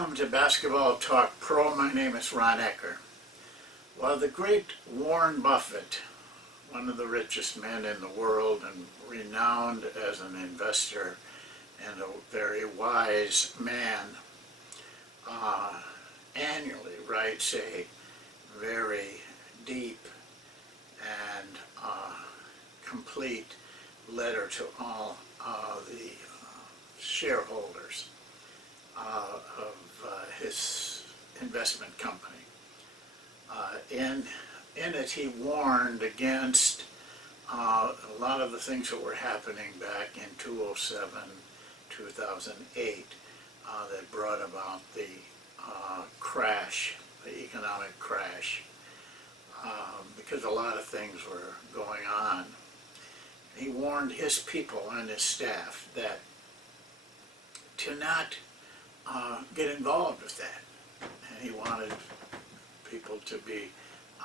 Welcome to Basketball Talk Pro. My name is Ron Ekker. Well, the great Warren Buffett, one of the richest men in the world and renowned as an investor and a very wise man, annually writes a very deep and complete letter to all the shareholders of his investment company. In it, he warned against a lot of the things that were happening back in 2007, 2008 that brought about the crash, the economic crash, because a lot of things were going on. He warned his people and his staff that to not get involved with that. And he wanted people to be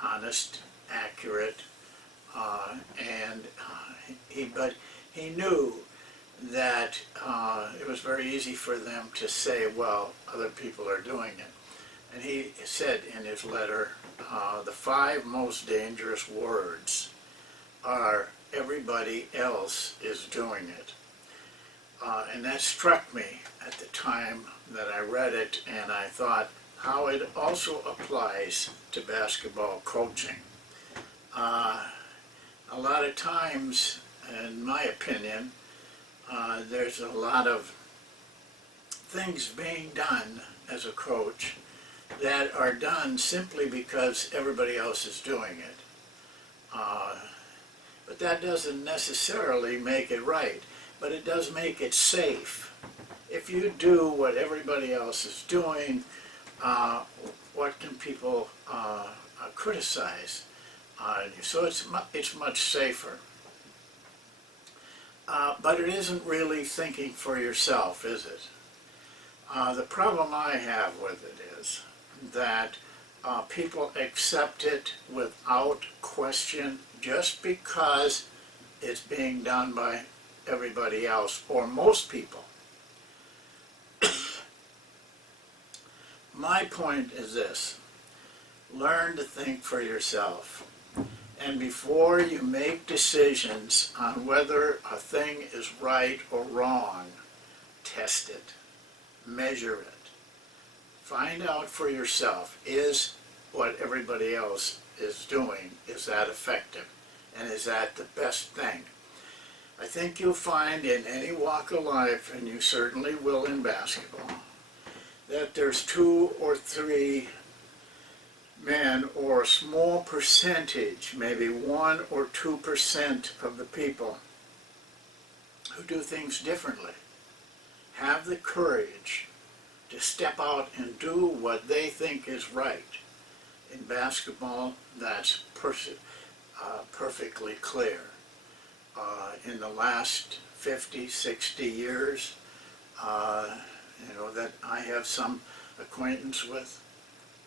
honest, accurate, but he knew that it was very easy for them to say, well, other people are doing it. And he said in his letter, the 5 most dangerous words are everybody else is doing it. And that struck me at the time that I read it, and I thought how it also applies to basketball coaching. A lot of times, in my opinion, there's a lot of things being done as a coach that are done simply because everybody else is doing it. But that doesn't necessarily make it right, but it does make it safe. If you do what everybody else is doing, what can people criticize on you? So it's much safer. But it isn't really thinking for yourself, is it? The problem I have with it is that people accept it without question just because it's being done by everybody else or most people. My point is this: learn to think for yourself. And before you make decisions on whether a thing is right or wrong, test it, measure it. Find out for yourself, is what everybody else is doing, is that effective? And is that the best thing? I think you'll find in any walk of life, and you certainly will in basketball, that there's 2 or 3 men, or a small percentage, maybe 1 or 2% of the people who do things differently, have the courage to step out and do what they think is right. In basketball, that's perfectly clear. In the last 50, 60 years, that I have some acquaintance with,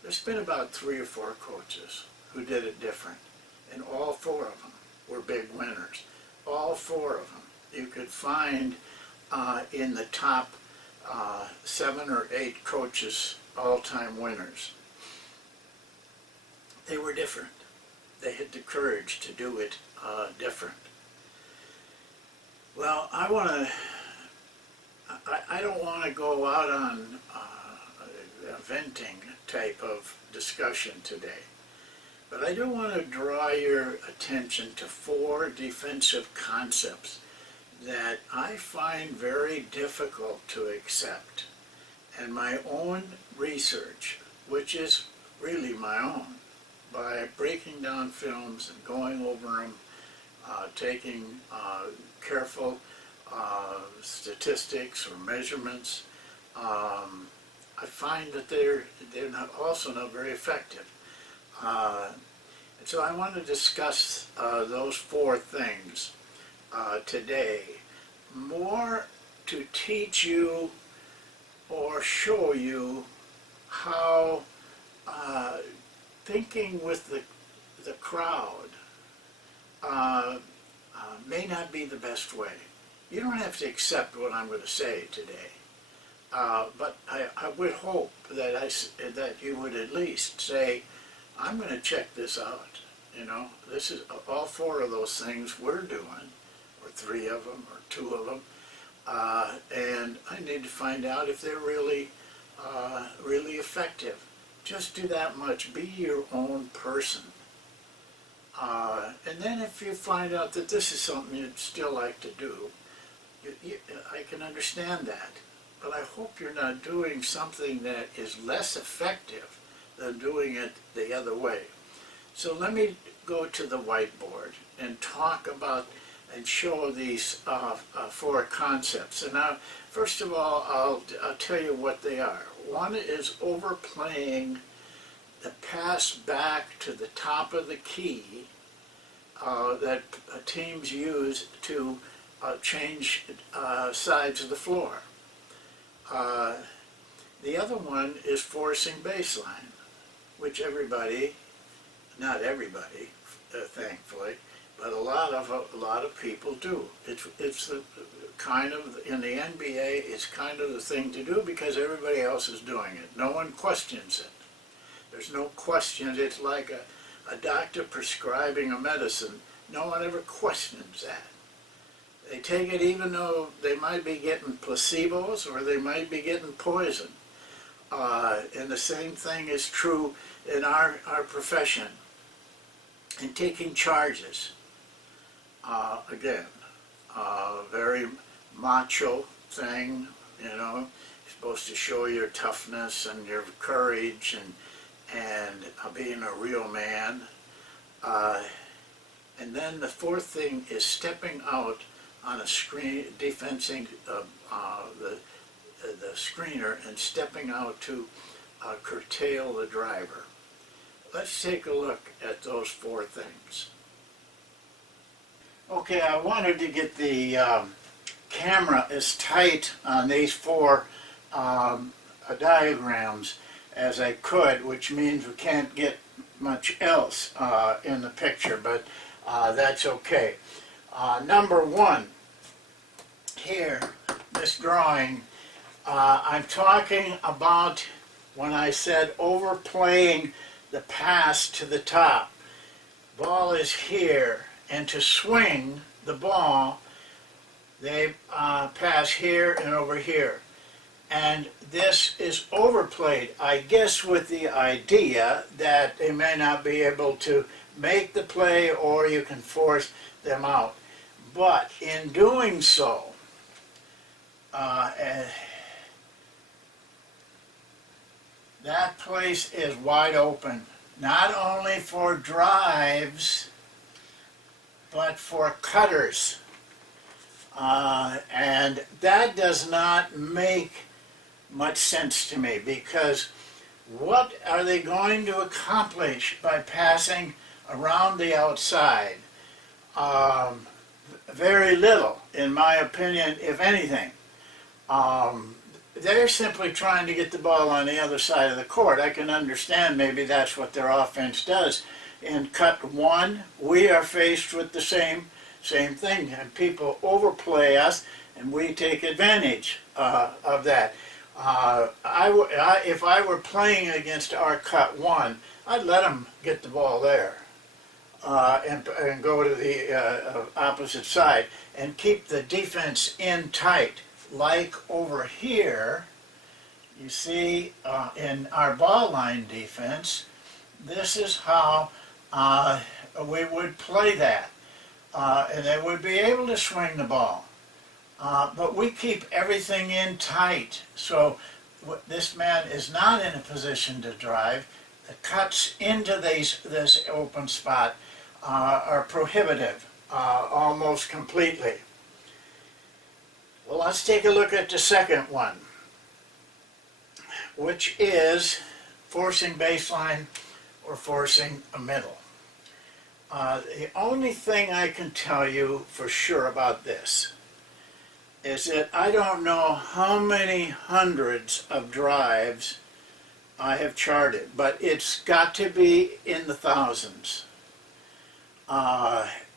there's been about 3 or 4 coaches who did it different, and all 4 of them were big winners. All 4 of them you could find in the top 7 or 8 coaches, all-time winners. They were different. They had the courage to do it different. Well, I don't want to go out on a venting type of discussion today, but I do want to draw your attention to 4 defensive concepts that I find very difficult to accept. And my own research, which is really my own, by breaking down films and going over them, taking careful statistics or measurements, I find that they're also not very effective. And so I want to discuss those 4 things today, more to teach you or show you how thinking with the crowd may not be the best way. You don't have to accept what I'm going to say today. But I would hope that that you would at least say, I'm going to check this out. You know, this is all four of those things we're doing, or three of them, or two of them, and I need to find out if they're really, really effective. Just do that much. Be your own person. And then if you find out that this is something you'd still like to do, I can understand that. But I hope you're not doing something that is less effective than doing it the other way. So let me go to the whiteboard and talk about and show these four concepts. And now, first of all, I'll tell you what they are. One is overplaying the pass back to the top of the key that teams use to change sides of the floor. The other one is forcing baseline, which everybody, not everybody, thankfully, but a lot of people do. It's the kind of, in the NBA, it's kind of the thing to do because everybody else is doing it. No one questions it. There's no question. It's like a doctor prescribing a medicine. No one ever questions that. They take it even though they might be getting placebos or they might be getting poison. And the same thing is true in our profession. And taking charges. Again, very macho thing, you know. You're supposed to show your toughness and your courage and being a real man. And then the fourth thing is stepping out on a screen, defensing the screener and stepping out to curtail the driver. Let's take a look at those four things. Okay, I wanted to get the camera as tight on these four diagrams as I could, which means we can't get much else in the picture, but that's okay. Number one, here, this drawing, I'm talking about when I said overplaying the pass to the top. Ball is here, and to swing the ball, they pass here and over here. And this is overplayed, I guess, with the idea that they may not be able to make the play or you can force them out. But in doing so, that place is wide open, not only for drives, but for cutters. And that does not make much sense to me, because what are they going to accomplish by passing around the outside? Very little, in my opinion, if anything. They're simply trying to get the ball on the other side of the court. I can understand maybe that's what their offense does. In cut one, we are faced with the same thing, and people overplay us, and we take advantage of that. If I were playing against our cut one, I'd let them get the ball there and go to the opposite side and keep the defense in tight. Like over here, you see in our ball line defense, this is how we would play that. And they would be able to swing the ball. But we keep everything in tight, so this man is not in a position to drive. The cuts into this open spot are prohibitive, almost completely. Well, let's take a look at the second one, which is forcing baseline or forcing a middle. The only thing I can tell you for sure about this is that I don't know how many hundreds of drives I have charted, but it's got to be in the thousands.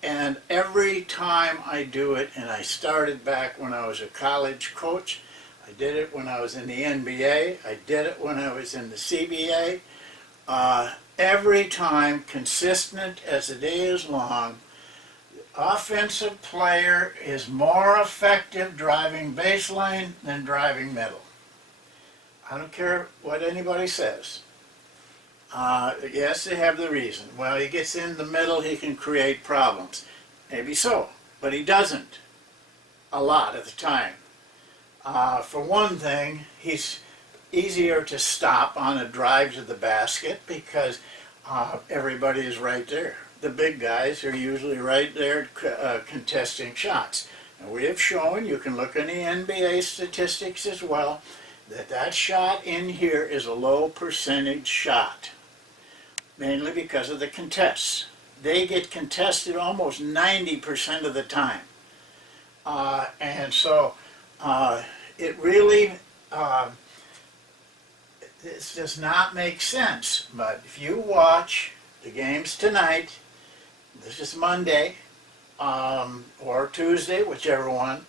And every time I do it, and I started back when I was a college coach, I I did it when I was in the NBA. I did it when I was in the CBA. Every time, consistent as the day is long, offensive player is more effective driving baseline than driving middle. I don't care what anybody says. Yes, they have the reason. Well, he gets in the middle, he can create problems. Maybe so, but he doesn't a lot of the time. For one thing, he's easier to stop on a drive to the basket because everybody is right there. The big guys are usually right there contesting shots. And we have shown, you can look in the NBA statistics as well, that shot in here is a low percentage shot, mainly because of the contests. They get contested almost 90% of the time. And so it really, this does not make sense. But if you watch the games tonight, this is Monday, or Tuesday, whichever one,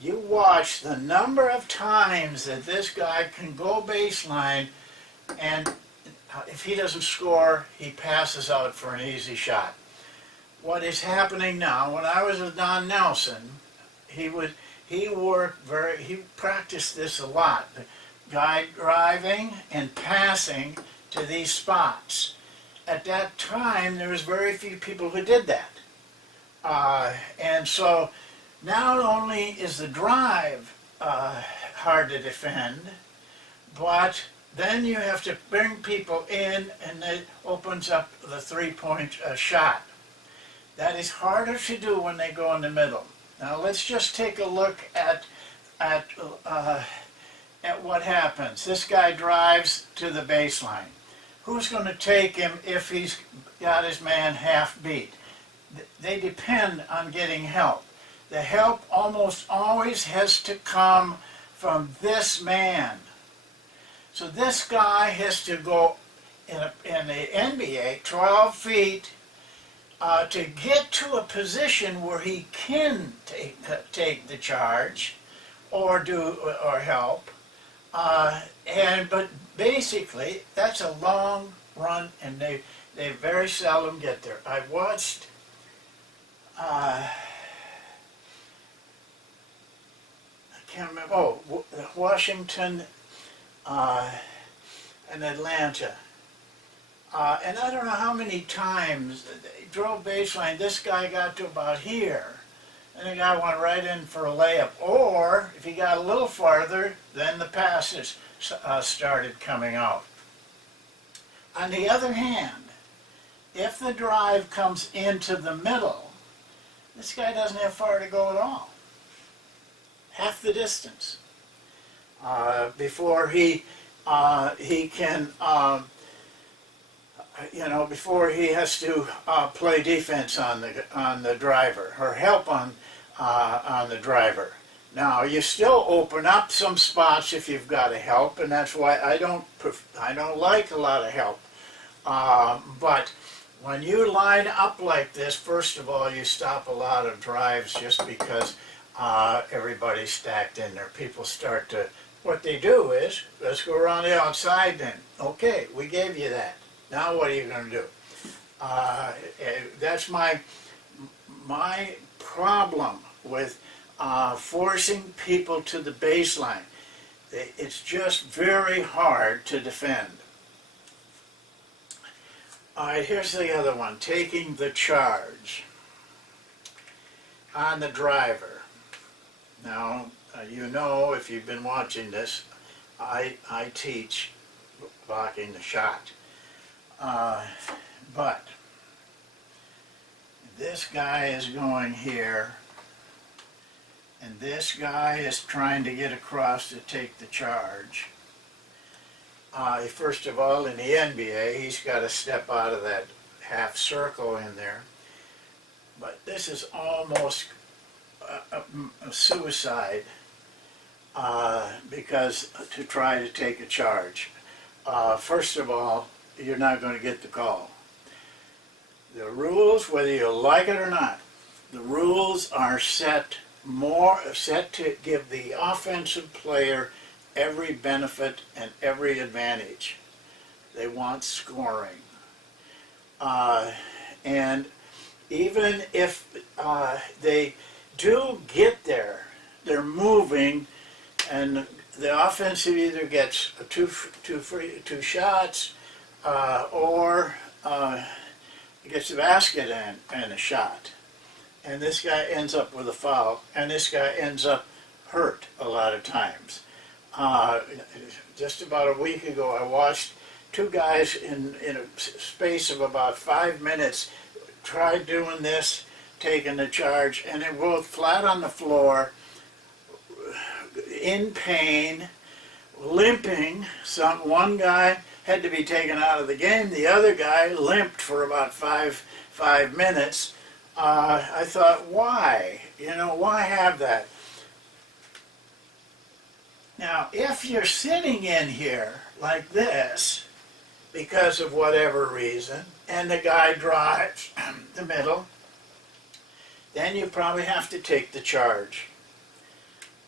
you watch the number of times that this guy can go baseline, and if he doesn't score, he passes out for an easy shot. What is happening now, when I was with Don Nelson, he practiced this a lot. The guy driving and passing to these spots. At that time, there was very few people who did that. And so, not only is the drive hard to defend, but then you have to bring people in, and it opens up the three-point shot. That is harder to do when they go in the middle. Now let's just take a look at what happens. This guy drives to the baseline. Who's going to take him if he's got his man half beat? They depend on getting help. The help almost always has to come from this man. So this guy has to go in the NBA 12 feet to get to a position where he can take the charge or help. But basically that's a long run, and they very seldom get there. I watched I can't remember. Washington and Atlanta. And I don't know how many times they drove baseline. This guy got to about here, and the guy went right in for a layup. Or if he got a little farther, then the passes started coming out. On the other hand, if the drive comes into the middle, this guy doesn't have far to go at all. Half the distance before he can, before he has to play defense on the driver or help on the driver. Now you still open up some spots if you've got to help, and that's why I don't like a lot of help. But when you line up like this, first of all, you stop a lot of drives just because everybody's stacked in there. People start to, what they do is, let's go around the outside then. Okay, we gave you that. Now what are you going to do? That's my problem with forcing people to the baseline. It's just very hard to defend. All right, here's the other one, taking the charge on the driver. Now, you know, if you've been watching this, I teach blocking the shot. But this guy is going here, and this guy is trying to get across to take the charge. First of all, in the NBA, he's got to step out of that half circle in there. But this is almost a suicide because to try to take a charge. First of all, you're not going to get the call. The rules, whether you like it or not, the rules are set set to give the offensive player every benefit and every advantage. They want scoring. And even if they do get there, they're moving, and the offensive either gets two shots, or gets the basket and a shot. And this guy ends up with a foul, and this guy ends up hurt a lot of times. Just about a week ago, I watched two guys in a space of about 5 minutes tried doing this, taking the charge, and they were both flat on the floor, in pain, limping. One guy had to be taken out of the game. The other guy limped for about five minutes. I thought, why? Why have that? Now, if you're sitting in here like this, because of whatever reason, and the guy drives the middle, then you probably have to take the charge.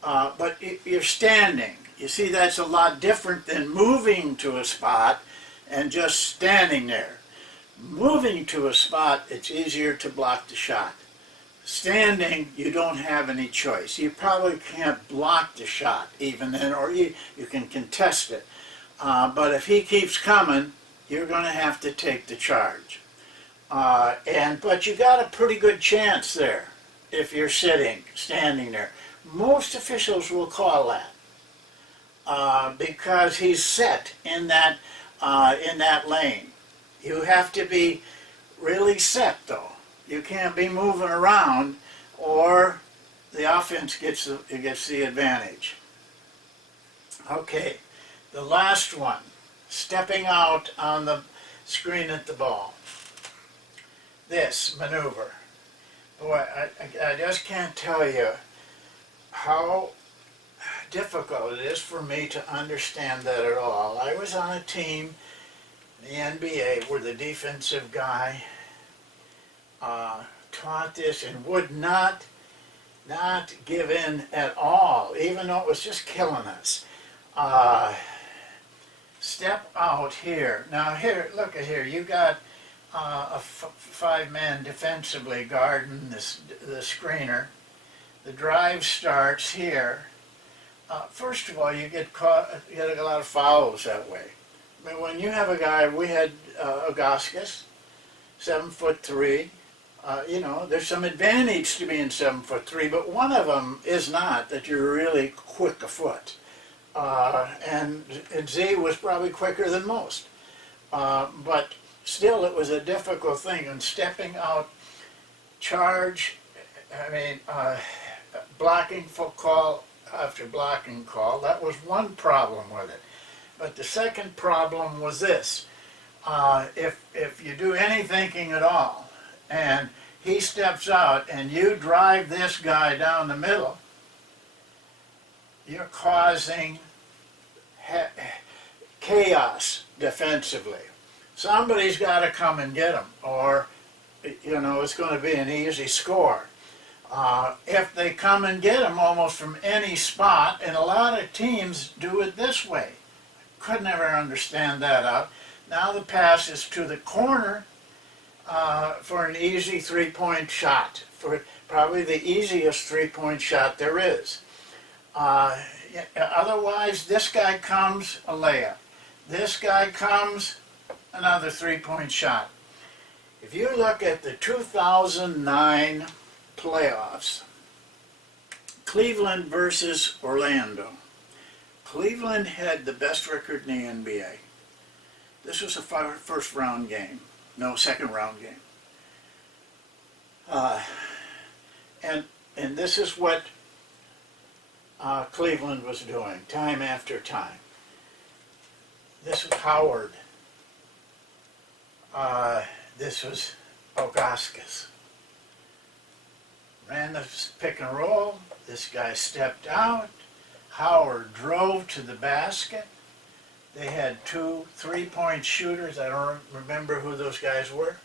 But you're standing. You see, that's a lot different than moving to a spot and just standing there. Moving to a spot, it's easier to block the shot. Standing, you don't have any choice. You probably can't block the shot even then, or you can contest it. But if he keeps coming, you're going to have to take the charge. But you got a pretty good chance there if you're standing there. Most officials will call that because he's set in that lane. You have to be really set, though. You can't be moving around, or the offense gets the advantage. Okay, the last one, stepping out on the screen at the ball. This maneuver. Boy, I just can't tell you how difficult it is for me to understand that at all. I was on a team in the NBA where the defensive guy taught this and would not give in at all, even though it was just killing us. Step out here. Now here, look at here. You got a 5-man defensively guarding the screener. The drive starts here. First of all, you get a lot of fouls that way. I mean, when you have a guy, we had Augustus, 7'3". There's some advantage to being 7'3", but one of them is not that you're really quick a foot. And Z was probably quicker than most. But still, it was a difficult thing. And stepping out, charge, blocking for call after blocking call, that was one problem with it. But the second problem was this. If you do any thinking at all, and he steps out and you drive this guy down the middle, you're causing chaos defensively. Somebody's got to come and get him, or it's going to be an easy score. If they come and get him almost from any spot, and a lot of teams do it this way. Could never understand that out. Now the pass is to the corner for an easy three-point shot, for probably the easiest three-point shot there is. Otherwise, this guy comes, a layup. This guy comes, another three-point shot. If you look at the 2009 playoffs, Cleveland versus Orlando, Cleveland had the best record in the NBA. This was a first round game. No, second round game. And this is what Cleveland was doing time after time. This was Howard. This was Augustus. Ran the pick and roll. This guy stepped out. Howard drove to the basket. They had 2 3-point shooters. I don't remember who those guys were.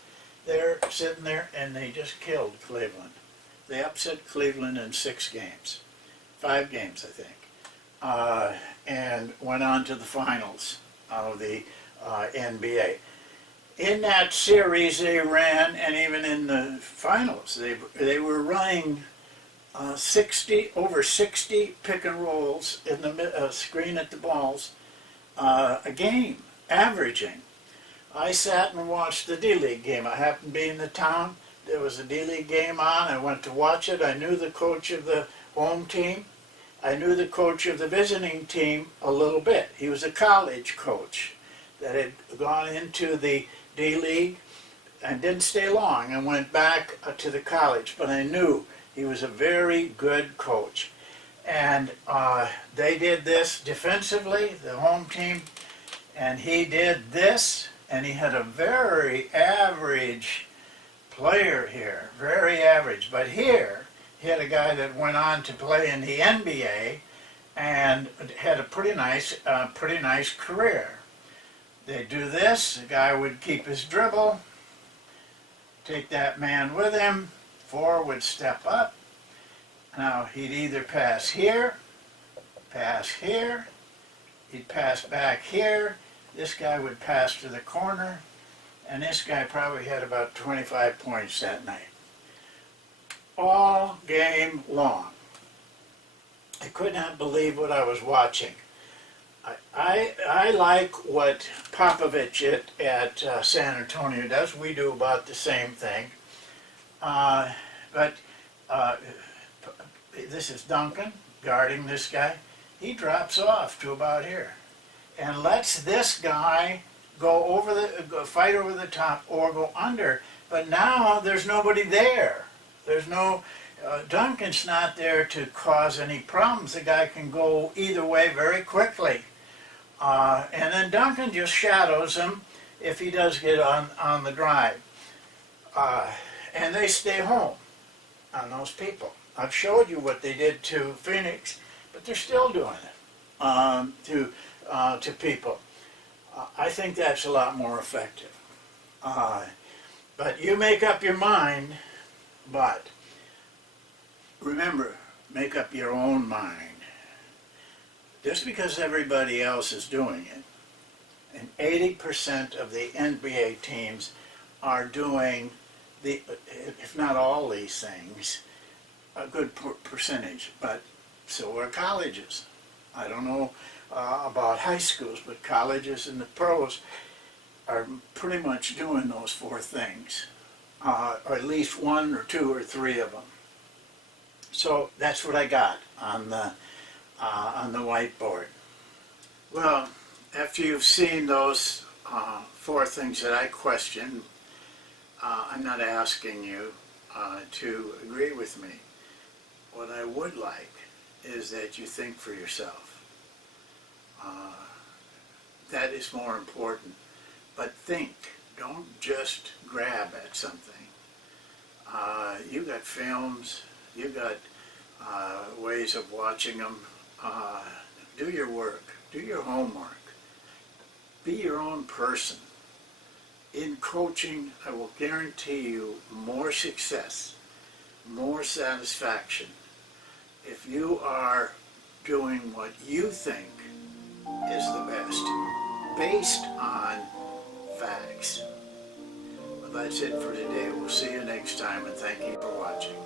They're sitting there, and they just killed Cleveland. They upset Cleveland in 6 games. 5 games, I think. And went on to the finals of the NBA. In that series they ran, and even in the finals, they were running over 60 pick and rolls in the screen at the balls a game, averaging. I sat and watched the D-League game. I happened to be in the town. There was a D-League game on. I went to watch it. I knew the coach of the home team. I knew the coach of the visiting team a little bit. He was a college coach that had gone into the D-League and didn't stay long and went back to the college. But I knew he was a very good coach. And they did this defensively, the home team, and he did this, and he had a very average player here, very average. But here, he had a guy that went on to play in the NBA and had a pretty nice career. They'd do this, the guy would keep his dribble, take that man with him, 4 would step up. Now he'd either pass here, he'd pass back here, this guy would pass to the corner, and this guy probably had about 25 points that night. All game long. I could not believe what I was watching. I like what Popovich at San Antonio does. We do about the same thing. But this is Duncan guarding this guy. He drops off to about here and lets this guy go fight over the top or go under. But now there's nobody there. There's no, Duncan's not there to cause any problems. The guy can go either way very quickly. And then Duncan just shadows him if he does get on the drive. And they stay home on those people. I've showed you what they did to Phoenix, but they're still doing it to people. I think that's a lot more effective. But you make up your mind, but remember, make up your own mind. Just because everybody else is doing it, and 80% of the NBA teams are doing if not all these things, a good percentage, but so are colleges. I don't know about high schools, but colleges and the pros are pretty much doing those 4 things, or at least 1 or 2 or 3 of them. So that's what I got on the whiteboard. Well, after you've seen those 4 things that I questioned, I'm not asking you to agree with me. What I would like is that you think for yourself. That is more important. But think. Don't just grab at something. You got films. You got ways of watching them. Do your work. Do your homework. Be your own person. In coaching, I will guarantee you more success, more satisfaction, if you are doing what you think is the best, based on facts. Well, that's it for today. We'll see you next time, and thank you for watching.